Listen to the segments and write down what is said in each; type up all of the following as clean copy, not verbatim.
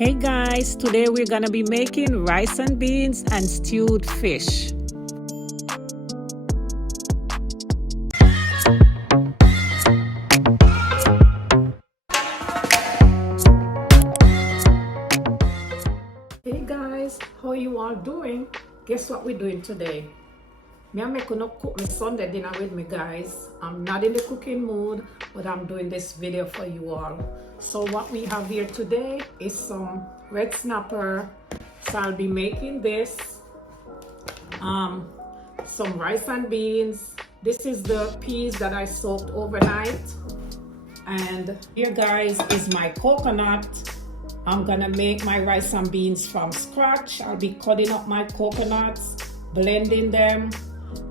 Hey guys, today we're gonna be making rice and beans and stewed fish. Hey guys, how you all doing? Guess what we're doing today? I'm making up cook my Sunday dinner with me guys. I'm not in the cooking mood, but I'm doing this video for you all. So what we have here today is some red snapper. So I'll be making this, some rice and beans. This is the peas that I soaked overnight. And here guys is my coconut. I'm gonna make my rice and beans from scratch. I'll be cutting up my coconuts, blending them,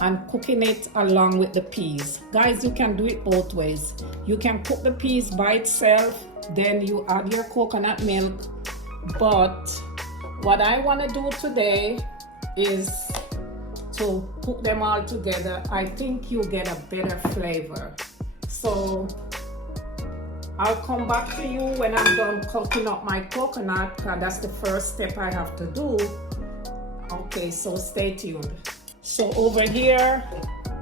and cooking it along with the peas. Guys, you can do it both ways. You can cook the peas by itself, then you add your coconut milk. But what I want to do today is to cook them all together. I think you get a better flavor. So I'll come back to you when I'm done cutting up my coconut, because that's the first step I have to do. Okay, so stay tuned. So over here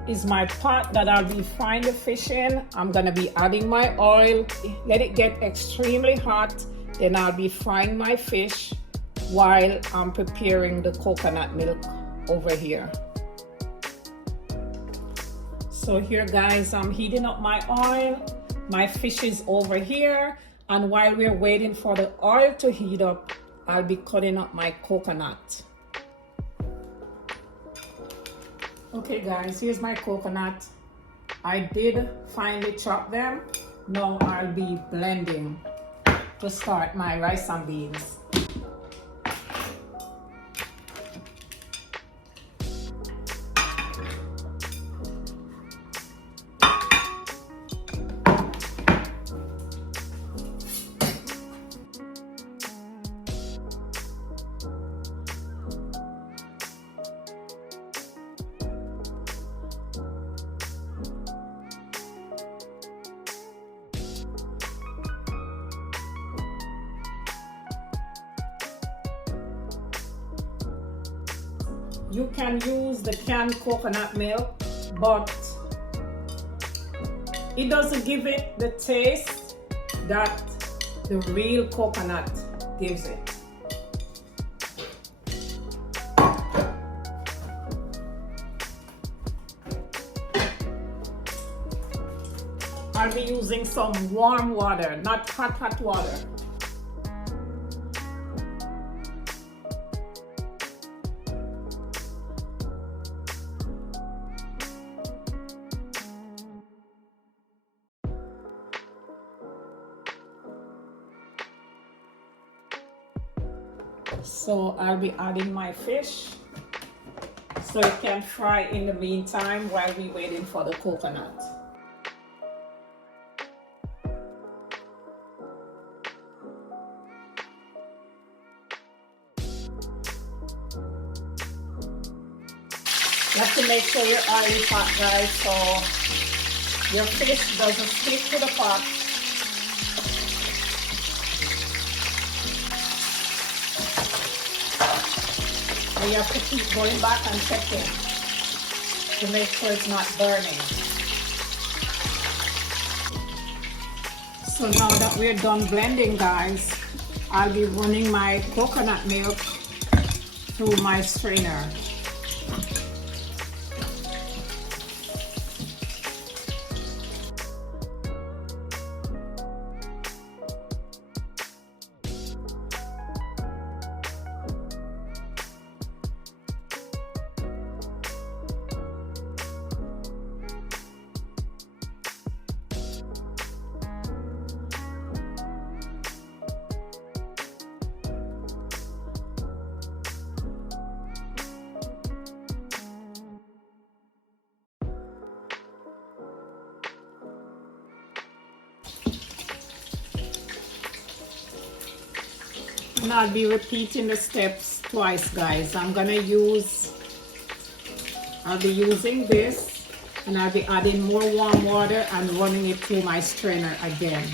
is my pot that I'll be frying the fish in. I'm gonna be adding my oil. Let it get extremely hot. Then I'll be frying my fish while I'm preparing the coconut milk over here. So here guys, I'm heating up my oil. My fish is over here. And while we're waiting for the oil to heat up, I'll be cutting up my coconut. Okay guys, here's my coconut. I did finely chop them. Now I'll be blending to start my rice and beans. You can use the canned coconut milk, but it doesn't give it the taste that the real coconut gives it. I'll be using some warm water, not hot water. So I'll be adding my fish so it can fry in the meantime while we're waiting for the coconut. You have to make sure your oil is hot guys, so your fish doesn't stick to the pot. You have to keep going back and checking to make sure it's not burning. So now that we're done blending guys, I'll be running my coconut milk through my strainer. And I'll be repeating the steps twice guys. I'll be using this, and I'll be adding more warm water and running it through my strainer again.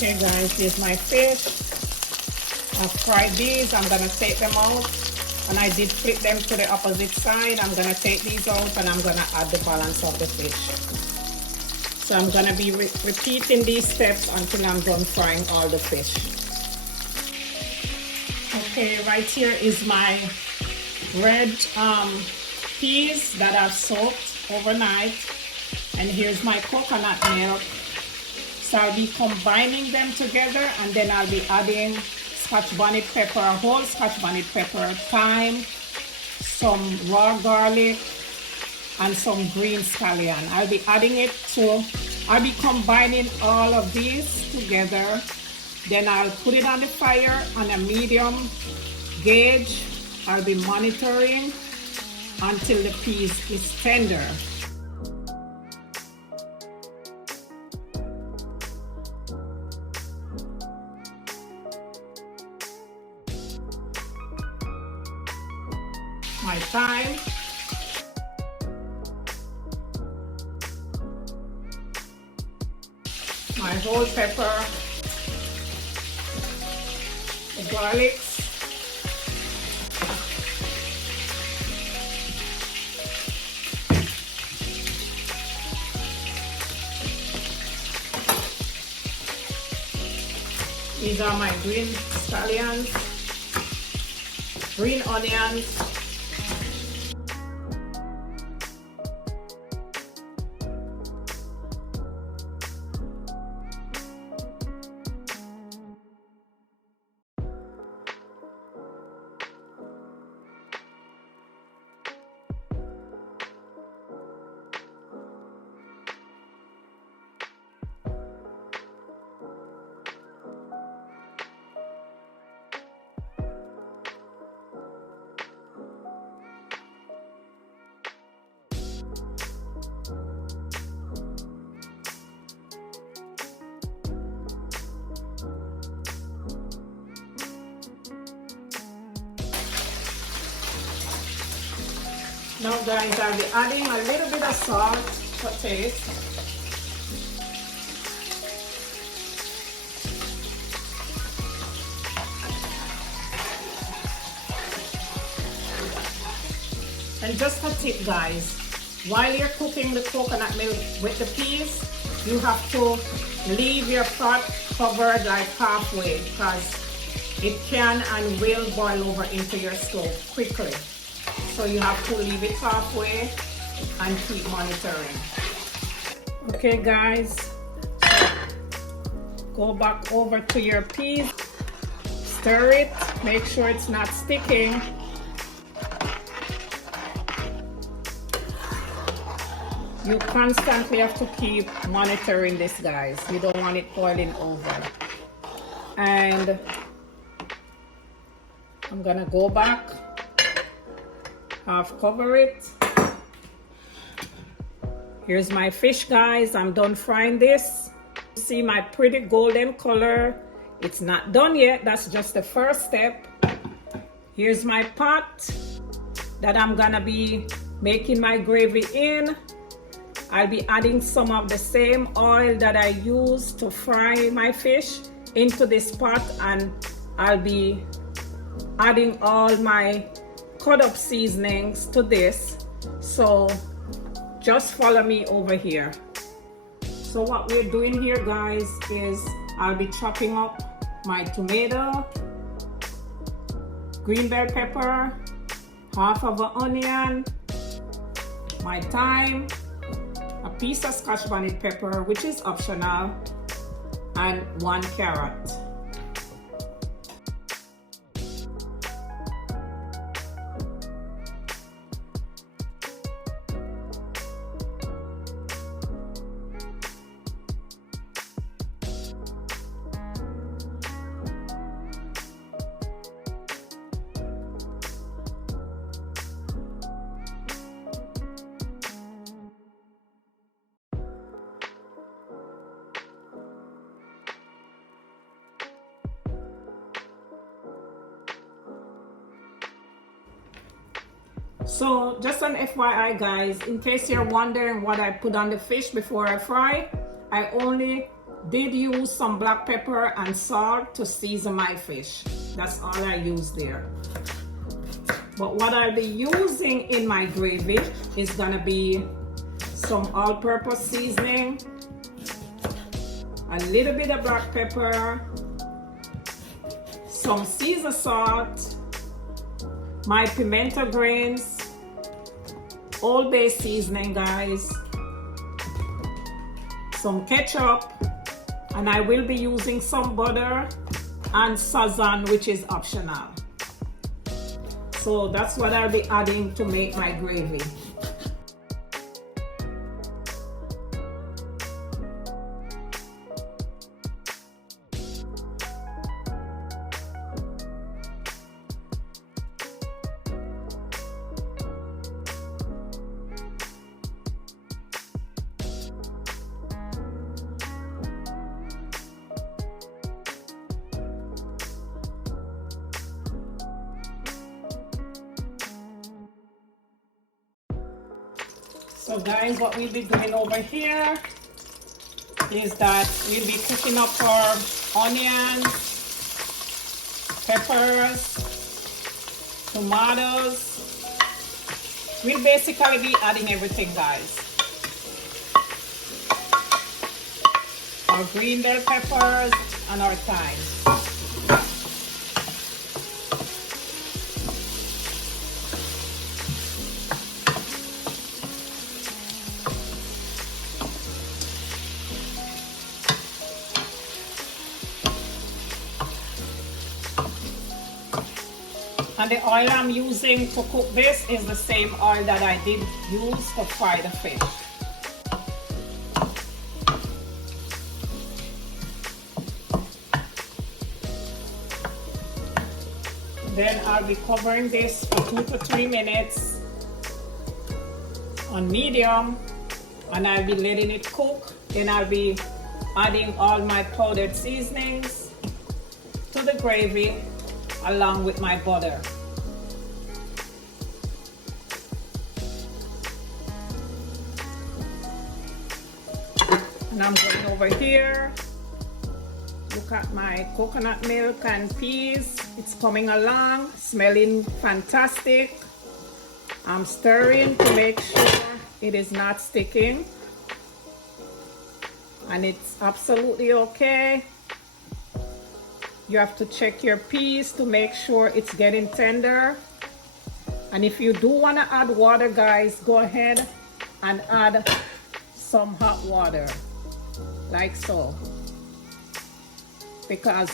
Okay guys, here's my fish. I've fried these. I'm gonna take them out, and I did flip them to the opposite side. I'm gonna take these out and I'm gonna add the balance of the fish. So I'm gonna be repeating these steps until I'm done frying all the fish. Okay, right here is my red peas that I've soaked overnight, and here's my coconut milk. So I'll be combining them together, and then I'll be adding Scotch bonnet pepper, whole Scotch bonnet pepper, thyme, some raw garlic, and some green scallion. I'll be combining all of these together. Then I'll put it on the fire on a medium gauge. I'll be monitoring until the peas is tender. My thyme, my whole pepper, the garlics, these are my green scallions, green onions, Now guys, I'll be adding a little bit of salt for taste. And just a tip guys, while you're cooking the coconut milk with the peas, you have to leave your pot covered like halfway, because it can and will boil over into your stove quickly. So you have to leave it halfway and keep monitoring. Okay guys, go back over to your peas, stir it, make sure it's not sticking. You constantly have to keep monitoring this guys. You don't want it boiling over. And I'm gonna go back, half cover it. Here's my fish guys, I'm done frying this. See my pretty golden color. It's not done yet, that's just the first step. Here's my pot that I'm gonna be making my gravy in. I'll be adding some of the same oil that I use to fry my fish into this pot, and I'll be adding all my cut up seasonings to this. So just follow me over here. So what we're doing here guys is I'll be chopping up my tomato, green bell pepper, half of an onion, my thyme, a piece of Scotch bonnet pepper, which is optional, and 1 carrot. So just an FYI guys, in case you're wondering what I put on the fish before I fry, I only did use some black pepper and salt to season my fish. That's all I use there. But what I'll be using in my gravy is gonna be some all-purpose seasoning, a little bit of black pepper, some Caesar salt, my pimento grains, Old Bay seasoning, guys, some ketchup, and I will be using some butter and sazon, which is optional. So that's what I'll be adding to make my gravy. So guys, what we'll be doing over here is that we'll be cooking up our onions, peppers, tomatoes. We'll basically be adding everything, guys. Our green bell peppers and our thyme. And the oil I'm using to cook this is the same oil that I did use to fry the fish. Then I'll be covering this for 2 to 3 minutes on medium, and I'll be letting it cook. Then I'll be adding all my powdered seasonings to the gravy along with my butter. And I'm going over here. Look at my coconut milk and peas. It's coming along, smelling fantastic. I'm stirring to make sure it is not sticking. And it's absolutely okay. You have to check your peas to make sure it's getting tender. And if you do want to add water, guys, go ahead and add some hot water, like so. Because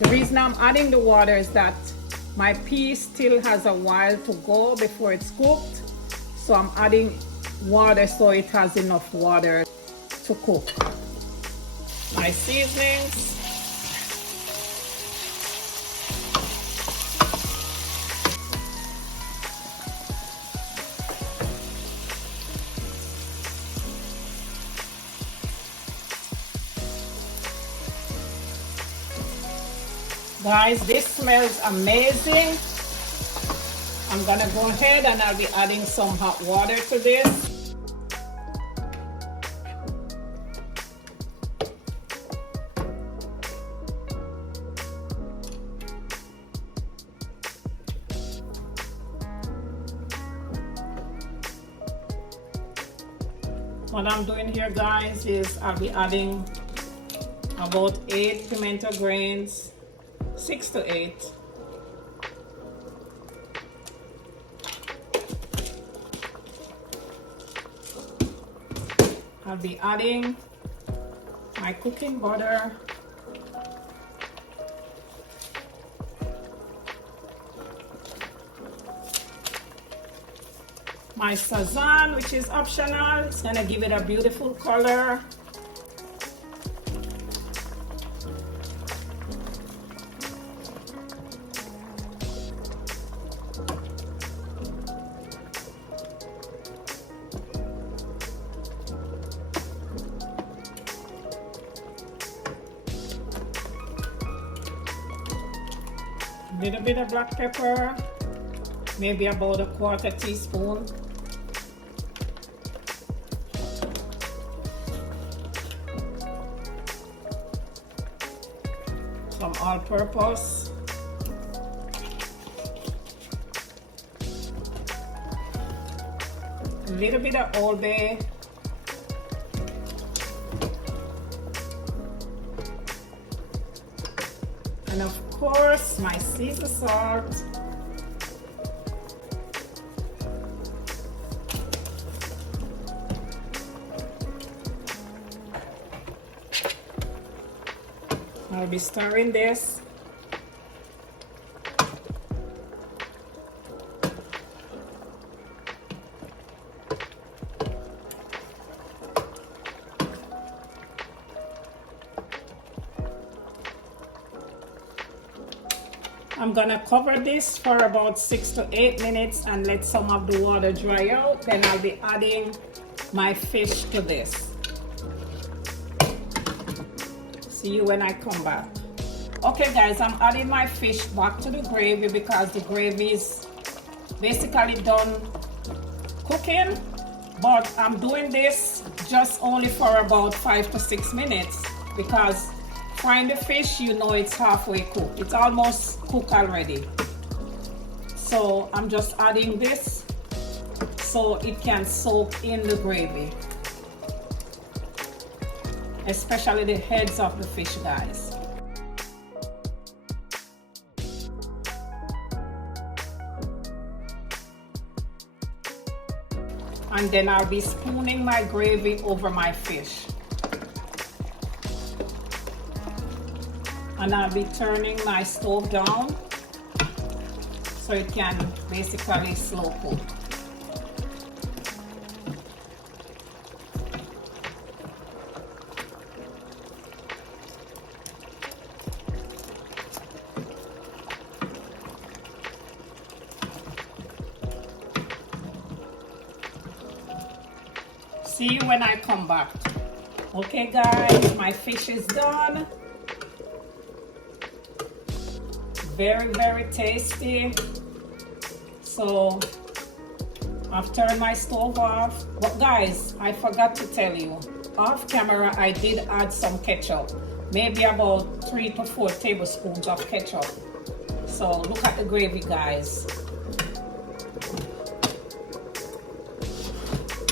the reason I'm adding the water is that my pea still has a while to go before it's cooked. So I'm adding water so it has enough water to cook. My seasonings. Guys, this smells amazing. I'm gonna go ahead and I'll be adding some hot water to this. What I'm doing here, guys, is I'll be adding about 8 pimento grains, 6 to 8. I'll be adding my cooking butter, my sazon, which is optional. It's gonna give it a beautiful color. Little bit of black pepper, maybe about a 1/4 teaspoon. all-purpose. A little bit of Old Bay. And of course, my Caesar salt. I'll be stirring this. I'm gonna cover this for about 6 to 8 minutes and let some of the water dry out. Then I'll be adding my fish to this. See you when I come back. Okay guys, I'm adding my fish back to the gravy because the gravy is basically done cooking, but I'm doing this just only for about 5 to 6 minutes because frying the fish, you know it's halfway cooked. It's almost cooked already. So I'm just adding this so it can soak in the gravy, especially the heads of the fish, guys. And then I'll be spooning my gravy over my fish. And I'll be turning my stove down so it can basically slow cook. See you when I come back. Okay guys, my fish is done. Very, very tasty. So I've turned my stove off. But guys, I forgot to tell you, off camera I did add some ketchup. Maybe about 3 to 4 tablespoons of ketchup. So look at the gravy, guys.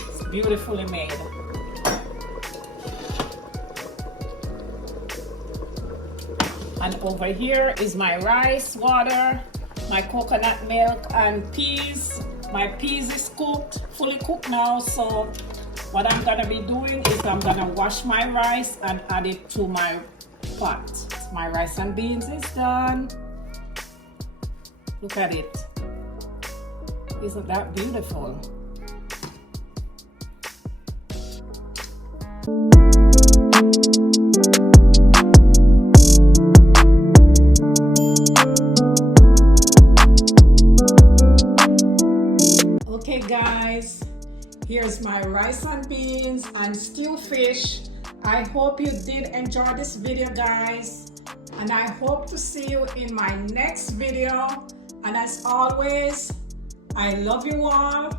It's beautifully made. And over here is my rice, water, my coconut milk, and peas. My peas is cooked, fully cooked now. So what I'm gonna be doing is I'm gonna wash my rice and add it to my pot. My rice and beans is done. Look at it. Isn't that beautiful? Okay guys, here's my rice and beans and stew fish. I hope you did enjoy this video, guys, and I hope to see you in my next video. And as always, I love you all.